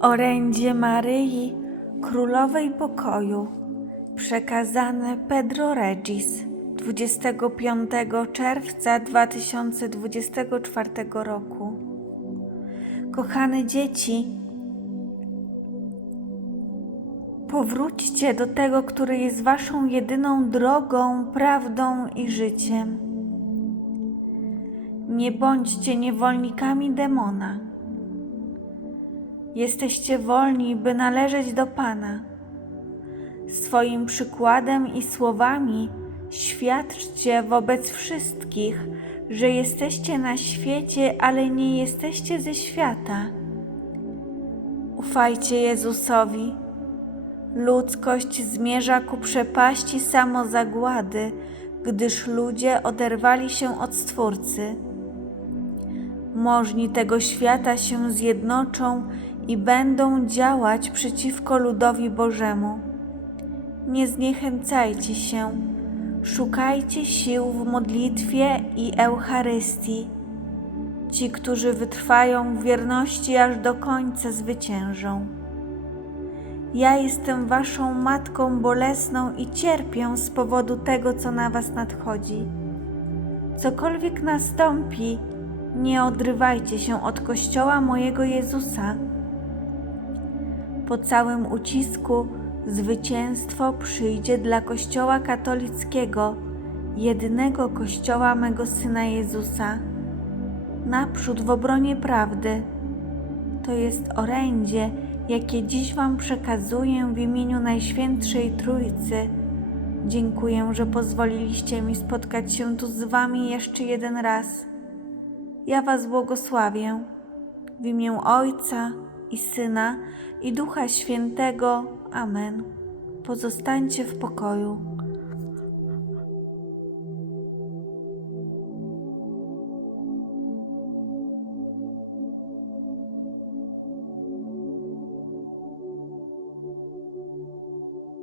Orędzie Maryi, Królowej Pokoju, przekazane Pedro Regis 25 czerwca 2024 roku. Kochane dzieci, powróćcie do tego, który jest Waszą jedyną drogą, prawdą i życiem. Nie bądźcie niewolnikami demona. Jesteście wolni, by należeć do Pana. Swoim przykładem i słowami świadczcie wobec wszystkich, że jesteście na świecie, ale nie jesteście ze świata. Ufajcie Jezusowi. Ludzkość zmierza ku przepaści samozagłady, gdyż ludzie oderwali się od Stwórcy. Możni tego świata się zjednoczą i będą działać przeciwko ludowi Bożemu. Nie zniechęcajcie się, szukajcie sił w modlitwie i Eucharystii. Ci, którzy wytrwają w wierności aż do końca, zwyciężą. Ja jestem Waszą matką bolesną i cierpię z powodu tego, co na Was nadchodzi. Cokolwiek nastąpi, nie odrywajcie się od Kościoła mojego Jezusa. Po całym ucisku zwycięstwo przyjdzie dla Kościoła katolickiego, jedynego Kościoła mego Syna Jezusa. Naprzód w obronie prawdy. To jest orędzie, jakie dziś Wam przekazuję w imieniu Najświętszej Trójcy. Dziękuję, że pozwoliliście mi spotkać się tu z Wami jeszcze jeden raz. Ja Was błogosławię w imię Ojca i Syna i Ducha Świętego. Amen. Pozostańcie w pokoju.